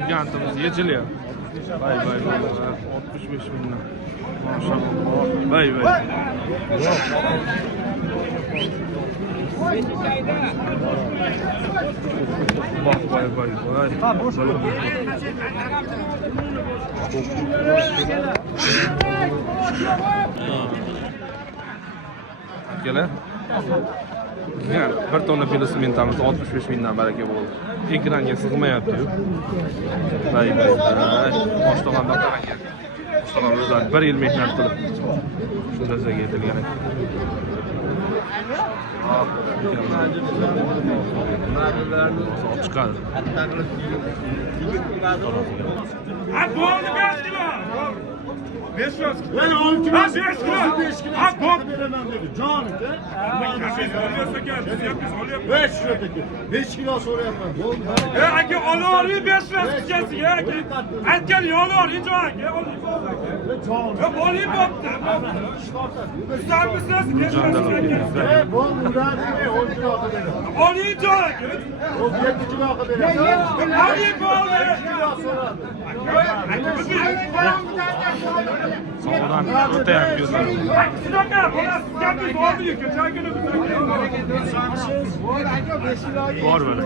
Gigantimiz yechiliyor. Vay vay vay. 65 mingdan. Maşallah. Vay vay. Bak vay vay vay. Gel. Yani bir tonna pilosu mentamiz 65 mingdan baraka bo'ldi. Ekranga sig'mayapti-yu. Vay vay vay. Boshlig'anda qarang. Boshlig'imizlar 1 yil mehnat qilib shu darajaga yetilgan ekan. Chiqadi. Beş kilo. Ben 10 kilo. 5 kilo. 5 kilo veremem dedi. Canım de. 5 kilo dedi. 5 kilo sonra yapmam. Aka olori 5 kilo tutasiz ya. Aytgan yolori jo'ak. Ya boli bo'pti. Sizlarmisiz? Bu mudani 10 kilo dedi. Oli jo'ak. O 7 kilo dedi. Oli bo'pti. 5 kilo sonra. Sonradan öte yapıyorlar. Var böyle.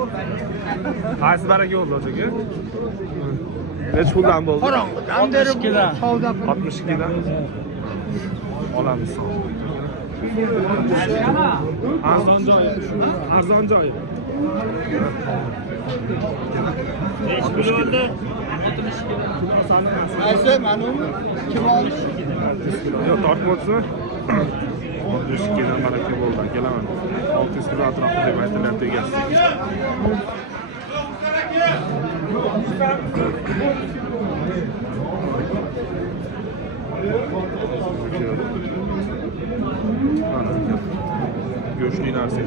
Qaysi baraka oldu o'ziga? Necha puldan bo'ldi? 62 dan. 62 dan. Olamiz. Arzon joyi. Arzon joyi. 5 kilo oldu. Aysa mana kim oldi? Yo'q, tortmoqchi. 62 dan baraka bo'ldi. Kelaman. 600 kilo atrofida deb aytilyapti egasi. Mana go'shtli narsa.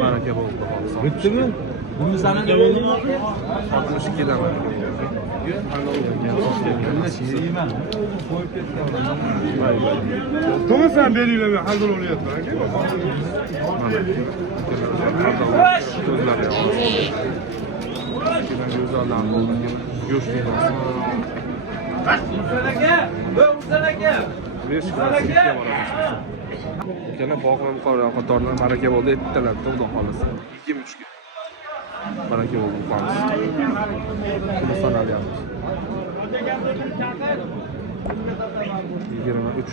Baraka bo'ldi. Bittimi? Buni sanada bo'ldimi? 62 dan baraka bo'ldi. Yeyman. Qo'yib ketgan. Vay vay. To'g'risan beringlar hazır olyapman aka. Ko'zlari yo'q. Go'shtli narsa. Yana boqim qatordan baraka bo'ldi, etdilar, xudo xolasa. 23 ga. Baraka bo'ldi qamiz. Buni sanalyapmiz. 23.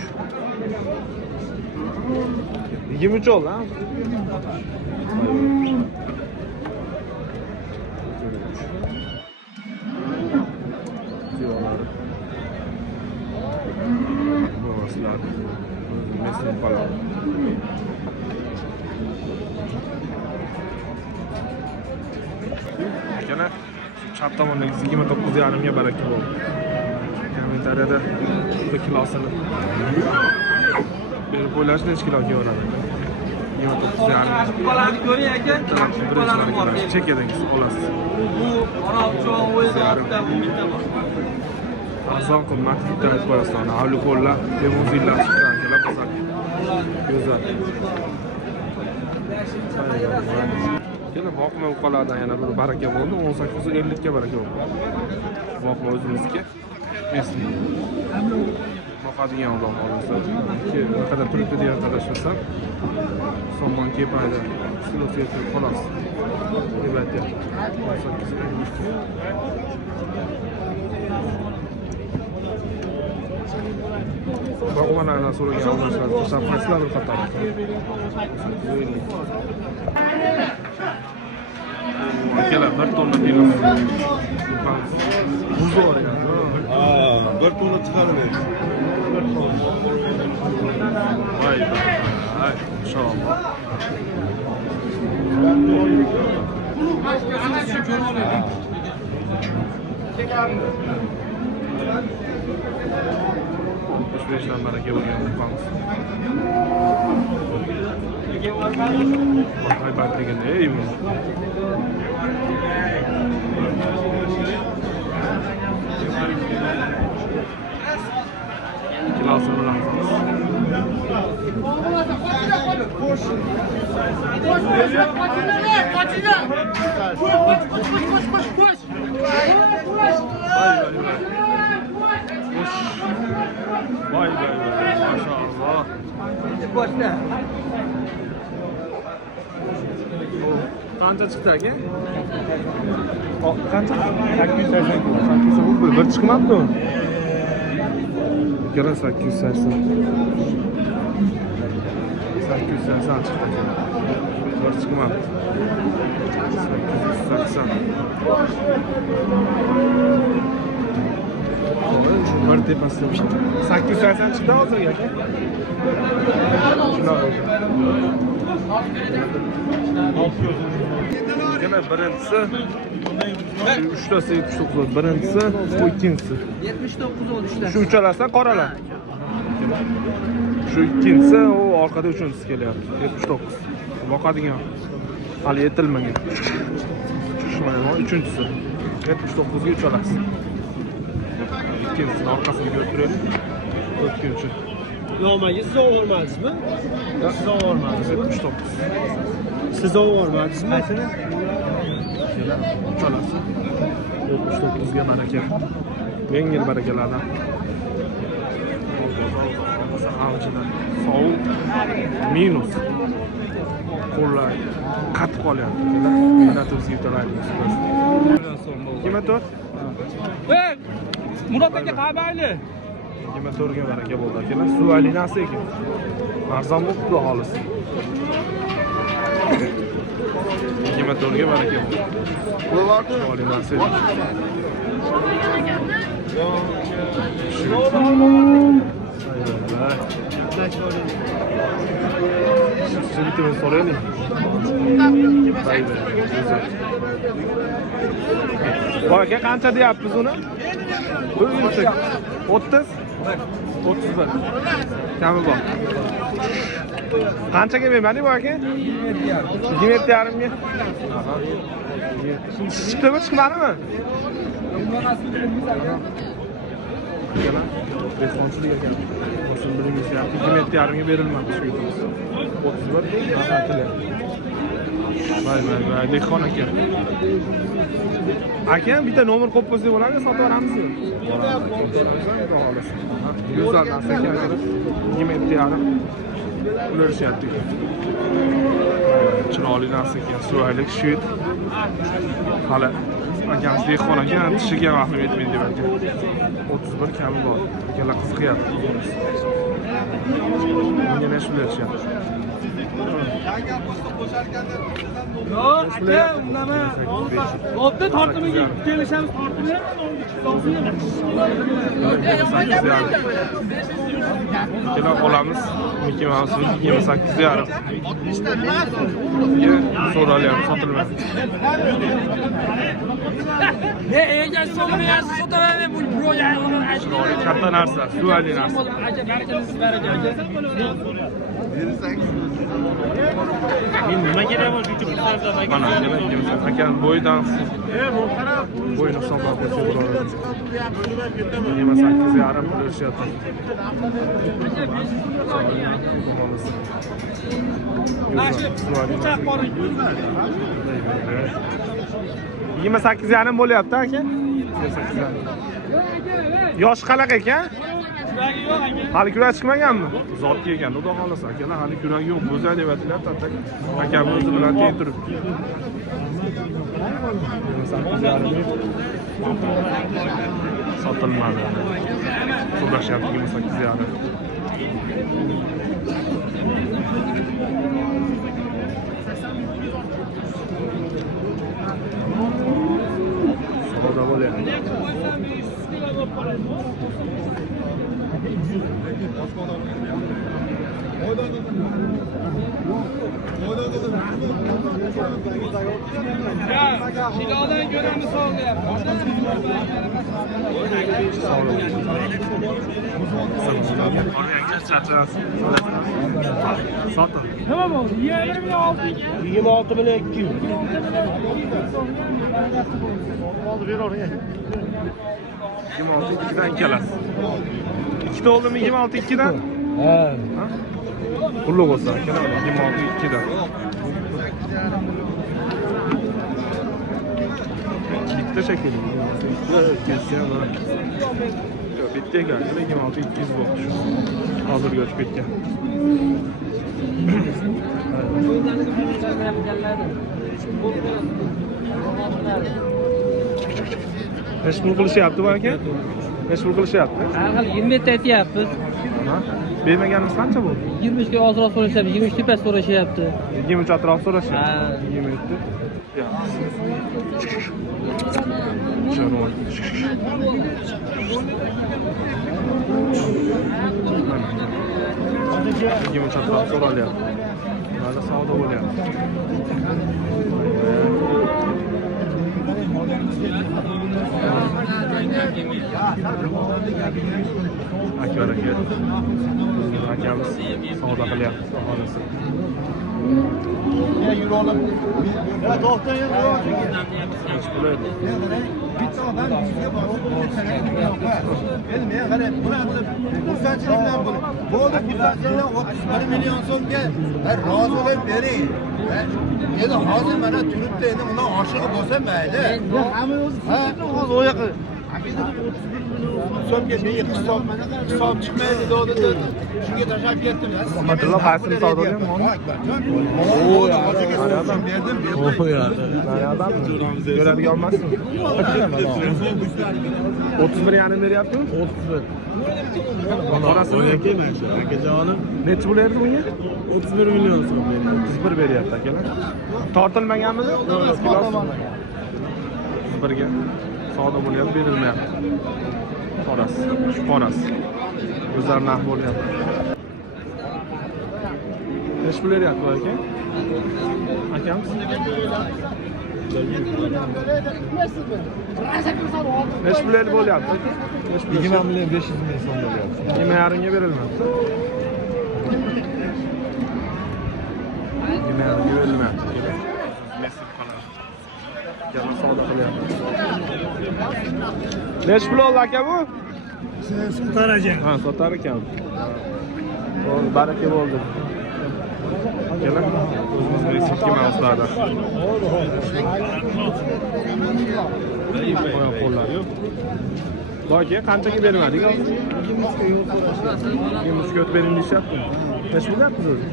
23 oldu ha? Mesin falan. Yana chap tomondan 29,5 ga baraka bo'ldi. Kommentariyada bu kilosini berib qo'ylash necha kiloga yoradi? 29,5. Bolani ko'ring aka. Bolani bor. Chekadingiz olasiz. Bu 16 o'yinda bu bitta bor. Arzon qimmat bitta aytib qo'yasizlar. Avliqo'llar, limuzinlar chiqqan kelar bozor. Go'zal. Yana boqma uqalardan yana bir baraka bo'ldi. 1850 ga baraka bo'ldi. Boqma o'zimizga. Eski. Boqadigan odam bo'lsa, ne kadar turibdi degan qadashmasam, so'mdan kepayda silos yetib xolos. Deb aytyapti. 1850. Boqmalardan so'ragan odamlar tashabbuslar bir qator. Akalar bir tonna pilos. Buzor ya. Bir tonna chiqarib Vay vay. Inşallah. Beşten baraka bo'lgan qamiz. Vay batligini eymi. Kilosini bilan Vay vay vay. Maşallah. Qancha chiqdi aka? Qancha? 880. Bir chiqmabdi. Yana 880. 880 chiqdi. Bir chiqmabdi. 880. Bir tepasi. 880 chiqdi hozir aka. Shunaqa. Yana birinchisi 3tasi 79, birinchisi bu ikkinchisi 79 oldu işte. shu uchalasidan qoralar. Shu ikkinchisi u orqada uchinchisi kelyapti 79. Boqadigan hali yetilmagan. Mana uchinchisi 79 ga uchalasi. Ikkinchisini orqasiga o'tiraylik. O'tkinchi. Nomangiz siz olmadingizmi? Siz olmadingiz 79. Siz olmadingizmi? Qaytini? Uchalasi 79 ga baraka. Yengil barakalardan. Avjidan sovuq minus qo'llar qatib qolyapti. Mana tuzga yutaraylik. 24. Murat aka qabayli. 24 ga baraka bo'ldi akalar. Suv alinasi ekan. Arzon bo'libdi xolis. 24 ga baraka bo'ldi. Bo'lardi. Alinasi. Şimdi sorayım. Bu aka qancha deyapmiz uni? Bu 30. 31. Kami bor. Qanchaga bermadi bu aka? 27,5 ga. Chiqdimi, chiqmadimi? Responsilik ekan. O'shin biringiz yapti. 27,5 ga berilmadi shu yutimiz. 31 rahmatli. Vay vay vay, dehqon aka. Aka bitta nomer qo'yib qo'ysa bo'ladi, sotib beramizmi? Yuzdan aka, 27,5 ulashyapti. Chiroyli narsa ekan, suvaylik shit. Hali akamiz dehqon ekan, tishiga mahrum etmaydi deb ekan. 31 kami bor. Akalar qiziqyapti. Menga nima ulashyapti? Yo'q, aka, undama. Obda tortimiga kelishamiz, tortimiga Kelar qolamiz. Mickey Mouse 28,5. So'ralyapti, sotilmadi. Ne egasi so'ramayapsiz, sotavermayman bu bro'ya. Chiroyli katta narsa, suvali narsa. Men nima kerak bo'ldi shu qizlardan Mana aka bo'ydan bo'yni hisoblab qo'ysa bo'ladi. 28,5 pul berishyapti. 28,5 bo'lyapti aka. 28,5. Yosh qanaqa ekan? Hali kurak chiqmaganmi? Zotga ekan, xudo xolasa akalar, hali kurak yo'q, go'zal deb aytilyapti. Akam o'zi bilan teng turib. Sotilmadi. So'rashyapti 28,5. Savdo bo'lyapti. Shilodan ko'ramiz Sotdi. Nima bo'ldi? 26 bilan 2. Oldi beravering. 26 2dan ikkalasi. Ikkita oldimi 26 2dan? Ha. Qulluq bo'lsin akalar. 26 dan. Bitta shekilli. Bitta ham. Bitta ekan, 26 200 bo'ldi shu. Hozirga o'tib ketgan. Necha pul qilishyapti bu aka? Necha pul qilishyapti? Har xil 20 ta aytyapmiz. Bermaganimiz qancha bo'ldi? 23 ga ozroq so'rashyapti, 23 tepa so'rashyapti. 23 atrof so'rashyapti. Ha. 27. Yigirma atrof so'ralyapti. Mana savdo bo'lyapti. Akalar aka. Akamiz savdo qilyapti aholisi. Milyon so'mga rozi bo'lib bering. Endi hozir mana turibdi, endi undan oshig'i bo'lsa mayli. Hamma o'zi o'yoqi. So'mga men hisob chiqmaydi dedi. Shunga tashlab ketdim. Abdulloh qaysini savdo qilyapti? Berdim. Ko'radigan emasmi? 31 yarim beryapti? 31. Orasini Akajonim necha bo'layapti bunga? 31 million so'm beryapti. 31 beryapti akalar. Tortilmaganmidi? Birga savdo bo'lyapti, berilmayapti. Qorasi, shu qorasi. O'zlari narx bo'lyapti. Necha pul beryapti aka? Akamiz? Necha pul bo'lyapti? 20 million 500 ming so'm bo'lyapti. 20,5 ga berilmayapti. 20,5 ga berilmayapti. Mesib qoladi. Yana savdo qilyapti. Necha pul oldi aka bu? Sotar ekan. Ha, sotar ekan. Bo'ldi, baraka bo'ldi. Akalar, o'zimizning reseptga mavzularda. Oyoq qo'llar yo'q. Boyga qanchaga bermadik hozir? 23 ga o'tib bering deyapti. Necha bo'lyapti o'zi?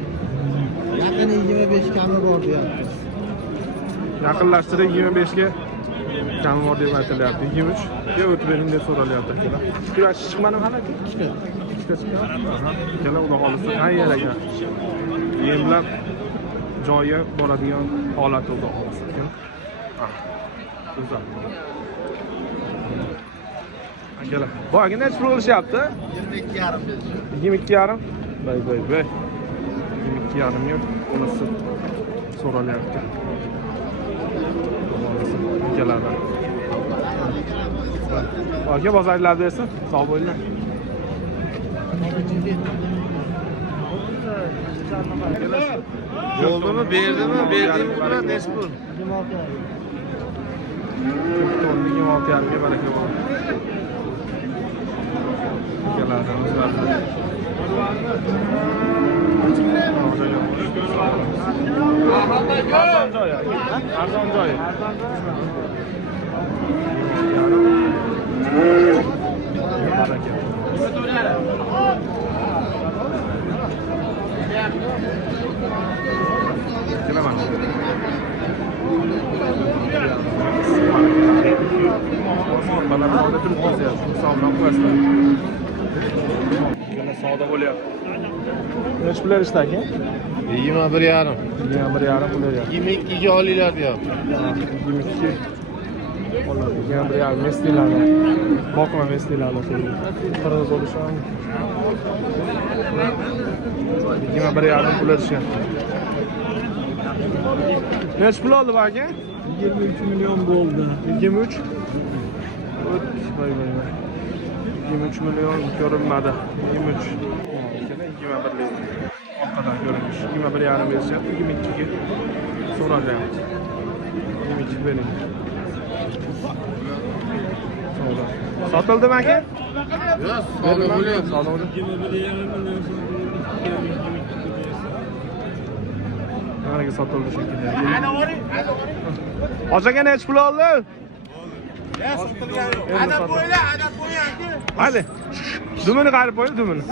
Yaqin 25 kami bor deyapti. Yaqinlashtirib 25 ga kami bor deb aytilyapti. 23 ga o'tib bering deb so'ralyapti akalar. Kurash chiqmadi hali aka? Ikkita chiqqan. Akalar xudo xolisa qayerga? Yemlab joyi boradigan holat xudo xolisa. Güzel. Akalar, bu aka necha pul olishyapti? 22,5 dedi. 22,5. Bay. 22,5 yo'q. Unisi so'ralyapti. Akalardan. Aka bozorlarda esa sog' bo'linglar. Bo'ldimi, berdimi, bilan necha pul? 26,5 ga baraka bo'lsin. Akalardan o'zlari. Arzon joyi. Arzon joyi. Baraka. Kelaman. Bana savdo turibmiz ya. Savdo qilasizlar. Yana savdo bo'lyapti. Necha pul berishdi aka? 21,5. 21,5 pul beryapti. 22 ga olinglar deyapti. 22. Oladi. 21,5 mestilani. Boqma mestilani qo'ying. Qirg'iz bo'lishi ham. 21,5 pul berishyapti. Necha pul oldi bu aka? 23 million bo'ldi. 23. Voy. 23 million ko'rinmadi. 23. 21. Orqadan ko'rinish. 21,5 berishyapti. 22 ga so'ralyapti. 22 bering. Savdo. Sotildimi aka? Biraz sağda oluyor. Sağda oluyor. Nereye satıldı şekilde? Hocaga neç pul oldu? Adam böyle, adam böyle. Hadi. Dumini qarib qo'y, dumini.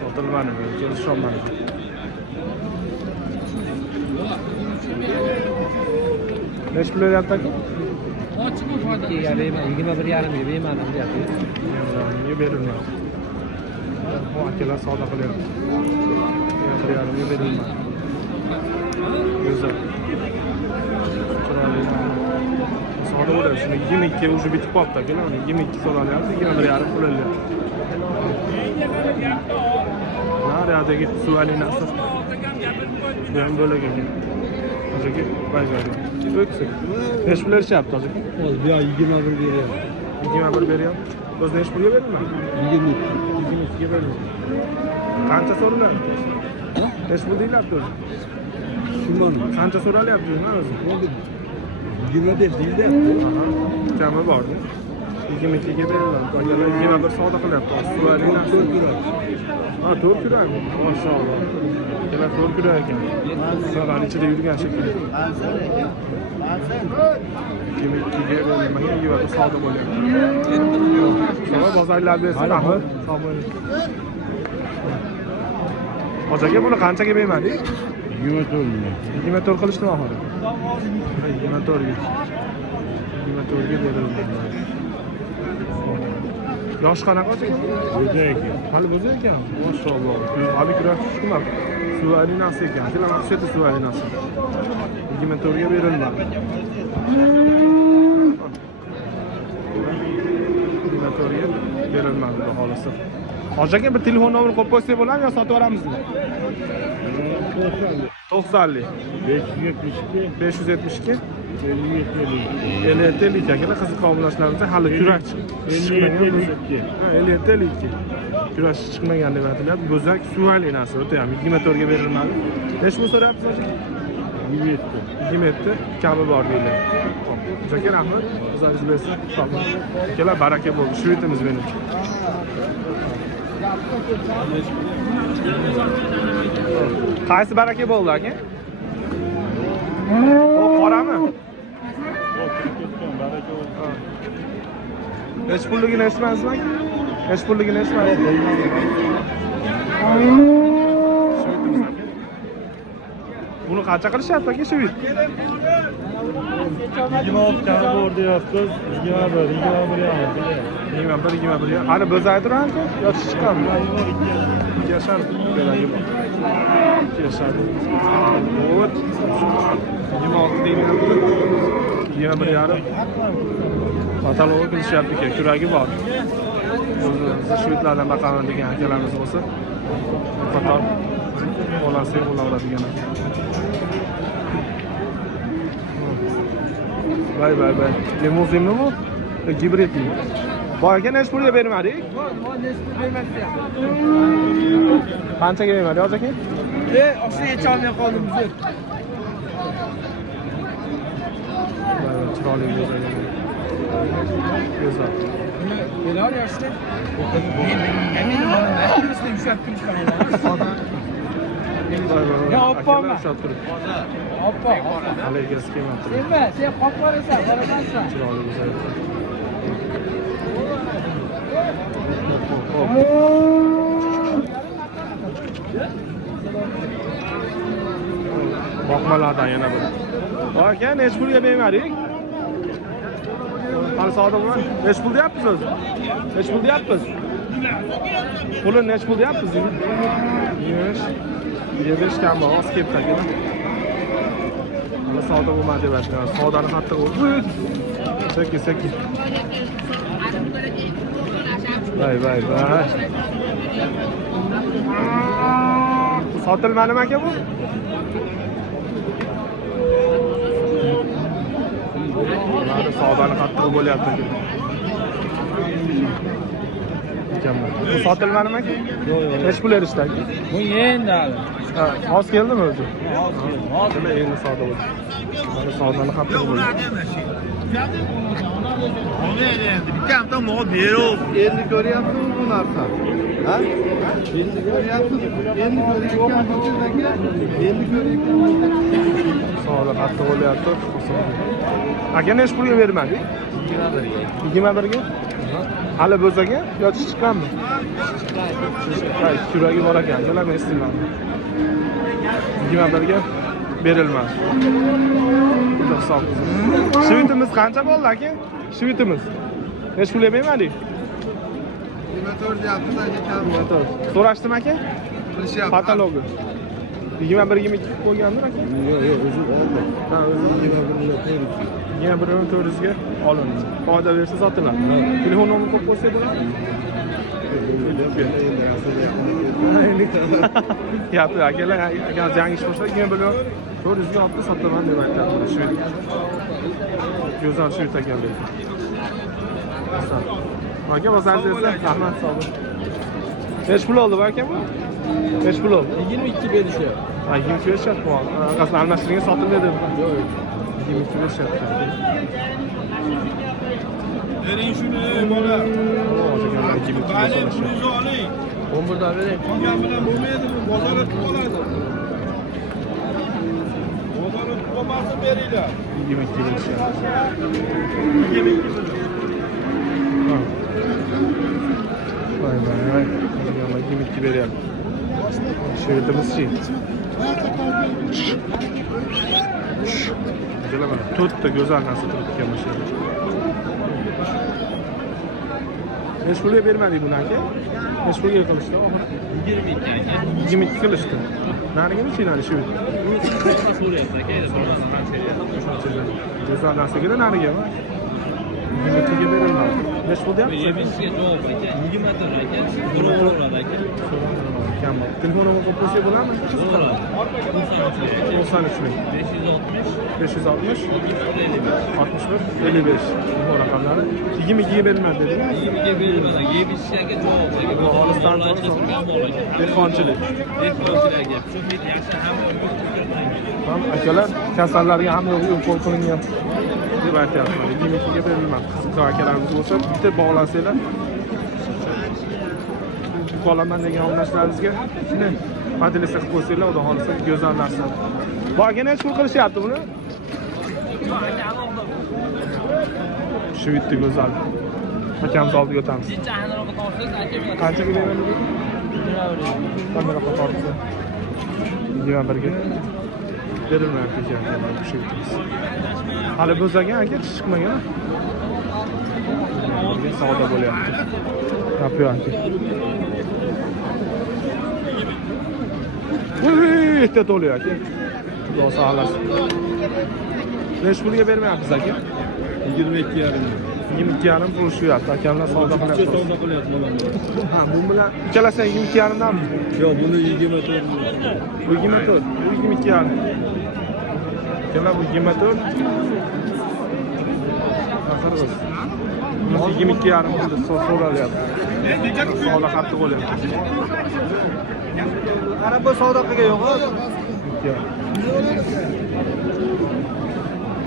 Sotilmadi, kelisholmadi. Neç pul beryapti aka? 21,5 bermadim deyapti. Niye berilmadi? Bu akalar savdo qilyapti. 1,5 berilmadi. Güzel. Chiroyli. Savdo bo'lyapti. Shuni 22 уже bitib qolibdi aka. 22 so'ralyapti, 21,5 pul olyapti. Nariyadagi suvalinasi. Bu ham bo'lagan. Hozirgi bayzadi. O'ksik. Necha pul berishyapti hozir? Hozir bu 21 beryapti. 21 beryapti. O'zi necha pulga beriladi? 22 ga beriladi. Qancha so'raladi? Necha pul deyilyapti o'zi? Tushunmadim. Qancha so'ralyapti o'zi? 20 deb deyildi. Aha. Kami bormi? 22 ga beriladi. Qolganlar 21 savdo qilyapti. Suvalinasi. Ha, 4 yurak. Maşallah. Kelar 4 yurak ekan. Sog'al ichida yurgan shekilli. 22 ga berilmagan yurak savdo bo'lyapti. Sonra bozorlar bersin, rahmat. Sog' bo'ling. Hojaga buni qanchaga bermadik? 24 qilishdi oxiri. 24 ga. 24 ga berildi. Yosh qanaqa hojaga? Hali bo'zi ekan. Maşallah. Hali kurash tushkunlar. Suvalinasi ekan. Kelar shu yerda suvalinasi. 24 ga berilmadi. 24 ga berilmadi xohlasa. Hojaga bir telefon nomeri qo'yib qo'ysak bo'ladimi yo sotib yuboramizmi? 90 572 57 akalar qiziq qavmlashlarida hali kurash chiqmagan. 57 kurash chiqmagan deb aytilyapti. Bo'zak suvalinasi o'ta ham 24 ga berilmadi. Necha pul so'rayapsiz hoji? 27 kami bor deyiladi. Aka rahmat. O'zingiz bersin. Sog' bo'ling. Akalar baraka bo'ldi. Shu yetimiz menimcha. Qaysi baraka bo'ldi aka? O qorami? Nech pulligini eshitmaysizmi aka? Nech pulligini eshitmaysizmi? Buni qancha qilishyapti aka shu yil? 26 tane bor deyapsiz. 21. Hali bo'zaydirmi aka? Yoki chiqqanmi? Yashar keragi bor. Yashar. O't. 26 deyiladi. 21,5. Patologa qilishyapti ekan, kuragi bor. Shu yillardan baqaman degan akalarimiz bo'lsa, qator olasiz bo'laveradigan aka. Vay. Limuzinmi bu? Gibridmi? Boyaga necha pulga bermadik? Qanchaga bermadi hozir aka? Oqsaga cholmay qoldim biz. Chiroyli go'zal. Kelar yoshlar. Men mashhurlikni ushlab Ya oppami. Oppa. Hali egasi kelmabdi. Sen qop qorasan, qaramaysan. Chiroyli go'zal. Boqmalardan yana bir. Aka, necha pulga bermadik? Hali savdo bilan necha pul deyapsiz o'zi? Necha pul deyapsiz? Pulni necha pul deyapsiz? 25 kam bor, oz ketdi aka. Hali savdo bo'lmadi deb aytgan. Savdoni qattiq bo'ldi. Sekin. Vay. Sotilmadimi aka bu? Ular savdoni qattiq bo'lyapti aka. Mukammal. Bu sotilmadimi aka? Yo'q. Necha pul erishdi aka? Bu endi hali. Ha, oz keldimi o'zi? Hozir. Endi savdo bo'ldi. Hali savdoni qattiq bo'lyapti. Olmaydi endi. Bitta ham tam mo'l berib. Endi ko'ryapsizmi bu narsa? Ha? Endi ko'ryapsiz. Endi ko'rayotgan bo'lsangiz aka, endi ko'rayotgan Savdo qattiq bo'lyapti. Aka nechi pulga bermadik? 21 ga. Hali bo'zaga yoki chiqqanmi? Chiqqan. Kuragi bor ekan. Bilaman istimani. 21 ga berilmadi. Xudo hisob. Shvitimiz qancha bo'ldi aka? Shvitimiz. Nechi pulga bermadik? 24 deyapsiz aka kam. So'rashdim aka? Qilishyapti. Patologi. 21-22 qo'ygandir aka? Yo'q, o'zim oldim. Ha, o'zi 21-400 ga olindi. Foyda bersa sotiladi. Telefon nomerini qo'yib qo'ysa bo'ladi. Yapti akalar, agar yangi ish bo'lsa, 21-400 ga olib sotaman deb aytadi. Shu. Go'zal shu ekan dedi. Aka bosasiz esa rahmat sog' bo'ling. Nechi pul oldi bu aka bu? Nechi pul oldi? 22 berishyapti. Ha, 22 berishyapti. Qasam almashtirgan sotildi dedi. Yo'q. 22 berishyapti. Bering shuni bola. Qani pulingizni oling. 11 dan bering. Qolgan bilan bo'lmaydi, bu bozorga qoladi. Bozorga qolmasa beringlar. 22 berishyapti. 22 beryapti. Shu yerimiz-chi. Bilaman, to'rtta go'zal narsa turibdi mashina. Nechi pulga bermadik buni aka? Nechi pulga qilishdi? 22 aka. 22 qilishdi. Nariga nechiladi shu? So'rayapti aka, so'ramasam qancha Go'zal narsaga narigami? 22 ga berilmadi. Nechi pul deyapti? 22 ga javob aka. 24 aka. So'raveradi aka. Kam bor. Telefon nomerini qo'yib qo'ysak bo'ladimi? Bo'ladi. 93 ming. 560 61 55 bu raqamlari 22 ga berilmadi dedi. 22 ga berilmadi. Yebishga javob aka. Bu Olisdan dehqonchilik. Dehqonchilarga shu hech yaxshi hamma Ham akalar kasallarga ham yo'q qo'l qilingan deb aytyapman. 22 ga berilmadi. Qiziq akalarimiz bo'lsa bitta bog'lasanglar. Qolaman degan omonatlaringizga shuni adresa qilib qo'ysanglar, xudo xolisa go'zal narsa. Bu aka nechi pul qilishyapti buni? Shu bitta go'zal. Akamiz oldiga o'tamiz. Qanchaga beramiz? Kamera qo'yib 21 ga berilmayapti ekan. Shu bittamiz. Hali bo'zagan aka chiqmagan. Savdo bo'lyapti. Yapyapti. Uy, bitta to'liq aka. Xudo saqlasin. Nechi pulga bermayapsiz aka? 22,5. 22,5 pul shuryapti. Akamlar savdo qilyapti. Savdo qilyapti mana. Ha, bu bilan ikkalasidan 22,5 danmi? Yo'q, buni 24. Bu 24, bu 22,5. Akalar bu 24. Axir biz 22,5 pulda so'ralyapti. Savdo qattiq bo'lyapti. Qarab bu savdo qilgan yo'q.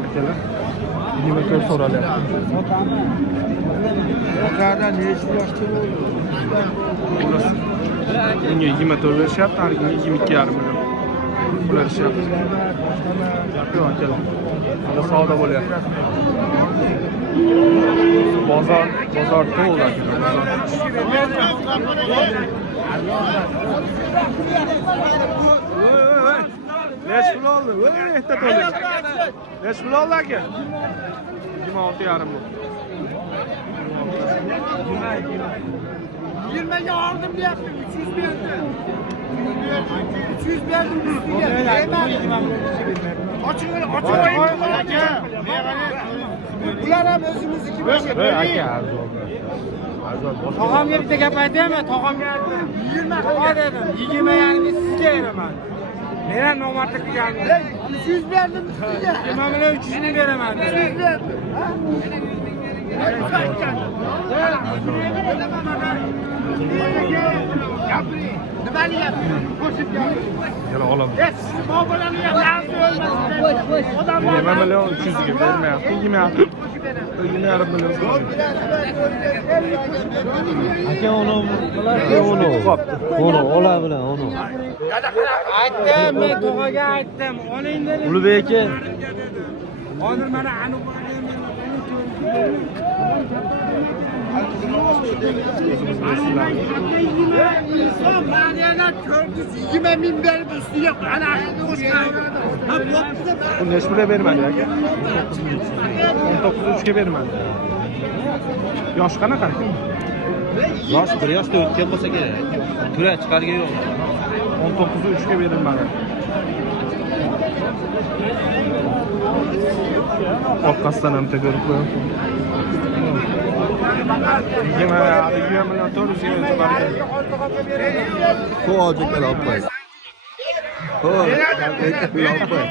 Akalar 24 so'ralyapti. Qaerda ne ish qilyapti? Bunga 24 berishyapti, hariga 22,5 million. Ular ishyapti. Yo'q akalar. Hali savdo bo'lyapti. Bozor to'ldi akalar. Nechi pul oldi? Voy, bitta to'ldi. Nechi pul oldi aka? 26,5 ming. 20 ga oldim deyapti, 300 berdi. 300 berdim ustiga. Oching aka. Bular ham o'zimizniki bo'lsa. Aka arzon. Tog'amga bitta gap aytaymi? Tog'amga aytdim. 20 qilgan dedim. 20,5 sizga beraman. Men ham nomardda qilganim. 300 berdim ustiga. Men bilan 300 ni beraman. 300 berdim. Nima deyapti? Qo'shib gapiring. Yana olaman. Bobolani ham yaxshi o'lmasin. Odam 20 million 300 ga bermayapti, 20. 2,5 million so'm. Aka uni uni ola bilan uni. Aytdim, men tog'aga aytdim. Oling dedim. Ulubek aka. Hozir mana anu Bu necha pulga bermadi aka? 19.3 ga bermadi. Yosh qanaqa? Yosh 1 yoshda o'tgan bo'lsa kerak. Tura chiqargan yo'q. 19.3 ga berilmadi. Orqasidan ham ko'rib qo'ying. 20 million 400 ga o'tib Qo'yajak olib qo'y.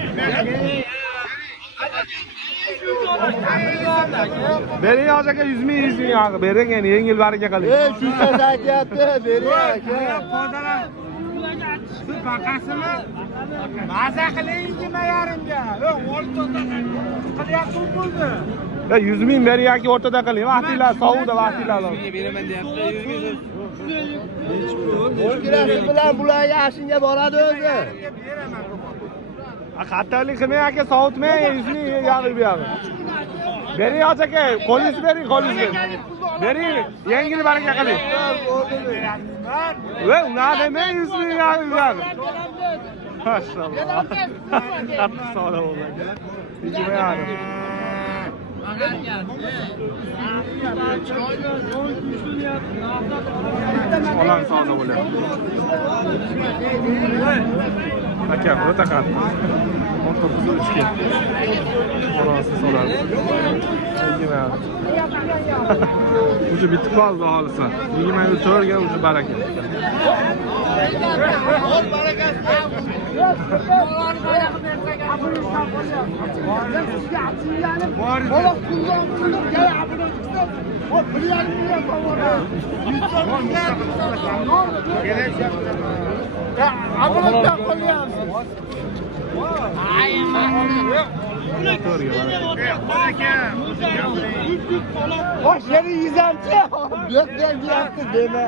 Bering yosh aka 100 ming 100 ming yo'q. Bering endi yengil baraka qiling. Shu so'z aytyapti, bering aka. Siz baqasimi? Maza qiling 2,5 ga. Yo'q, qilyapti bo'ldi. 100 ming bering yoki o'rtada qiling. Vaqtinglar sovuqda vaqtinglar. Beraman deyapti. 100 ming. O'rgilasiz bilan bular yashinga boradi o'zi. Xatarlik qilmang aka, sovutmang 100 ming yog'ib bering. Bering yosh aka, qo'lingizni bering, qo'lingizni. Bering, yengil baraka qiling. Voy, una demang 100 ming yog'ib bering. Maşallah. Qattiq sog'lom bo'lgan. 2,5. Olan sağda böyle. Aka, o'ta qattiq. 19.3 ga. Orasi solar. Ucu bitib qoldi holisa. 24 ga ucu baraka. Boş yeri yizamchi. Yo'q deyapti, dema.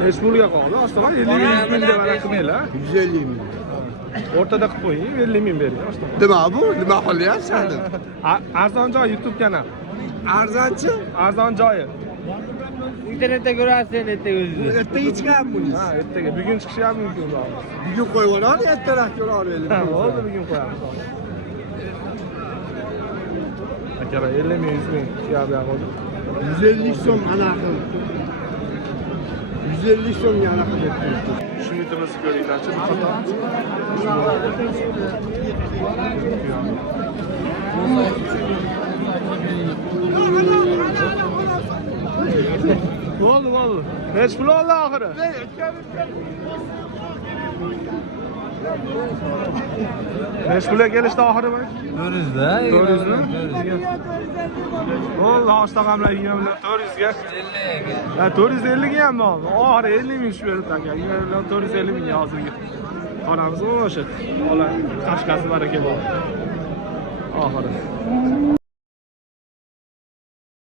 Neç pulga qoldi? Oshtaga 50 ming deb baraka qilmanglar. 150 ming. O'rtada qilib qo'ying, 50 ming bering oshtaga. Nima bu? Nima qilyapsan? Arzon joy YouTube kanal. Arzonchi? Arzon joyi. Internetda ko'rasiz ertaga o'zingiz. Ertaga chiqadi buni. Ha, ertaga bugun chiqishi ham mumkin. Bugun qo'yib oladi, ertaroq ko'ra olmaydi. Ha, bo'ldi, bugun qo'yamiz. Akara 50 ming 100 ming yab qo'ydi. 150 so'm anaqa. 150 so'mga anaqa debdi. Shumitimizni ko'ringlarchi, bu xato. Bo'ldi, bo'ldi. Hech pul oldi oxiri. Hech pulga kelishdi oxiri bu? 400 da. 400 mi? Bo'ldi, oshtagamlar 20 million 400 ga. 50 ga. 450 ga ham bor. Oxiri 50 ming tushib berdi aka. 20 million 450 ming hozirgi. Qonamiz o'sha. Ola qashqasi baraka bor. Oxiri.